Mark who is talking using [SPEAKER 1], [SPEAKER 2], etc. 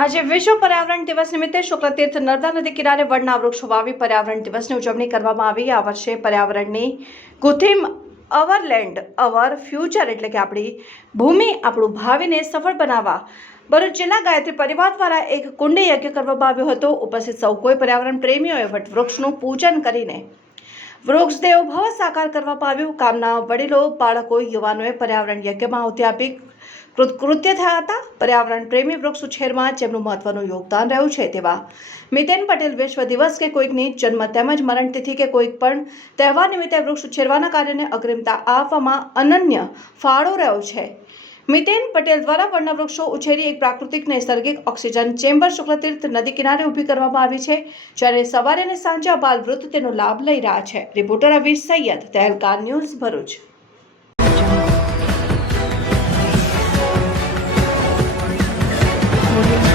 [SPEAKER 1] આજે વિશ્વ પર્યાવરણ દિવસ નિમિત્તે શુક્લતીર્થ નર્મદા નદી કિનારે વડના વૃક્ષો વાવી પર્યાવરણ દિવસની ઉજવણી કરવામાં આવી. આ વર્ષે પર્યાવરણની ગુથીમ અવર લેન્ડ અવર ફ્યુચર એટલે કે આપણી ભૂમિ આપણું ભાવિને સફળ બનાવવા ભરૂચ જિલ્લા ગાયત્રી પરિવાર દ્વારા એક કુંડ યજ્ઞ કરવામાં આવ્યો હતો. ઉપસ્થિત સૌ કોઈ પર્યાવરણ પ્રેમીઓએ વટવૃક્ષનું પૂજન કરીને વૃક્ષ દેવો ભવ સાકાર કરવામાં આવ્યું કામના વડીલો, બાળકો, યુવાનોએ પર્યાવરણ યજ્ઞમાં આહુતિ આપી. કૃત- કૃત્ય થયા હતા. પર્યાવરણ પ્રેમી વૃક્ષ ઉછેરમાં જેમનું મહત્વનું યોગદાન રહ્યું છે તેવા મિતેન પટેલ વિશ્વ દિવસ કે કોઈકની જન્મ તેમજ મરણતિથિ કે કોઈક પણ તહેવાર નિમિત્તે વૃક્ષ ઉછેરવાના કાર્યને અગ્રિમતા આપવામાં અનન્ય ફાળો રહ્યો છે. મિતેન પટેલ દ્વારા વર્ણવૃક્ષો ઉછેરી એક પ્રાકૃતિક નૈસર્ગિક ઓક્સિજન ચેમ્બર શુક્લતીર્થ નદી કિનારે ઊભી કરવામાં આવી છે, જ્યારે સવારે અને સાંજે બાલ વૃદ્ધ તેનો લાભ લઈ રહ્યા છે. Reporter Avish Syed, Tahelkar news Bharuch.
[SPEAKER 2] Audio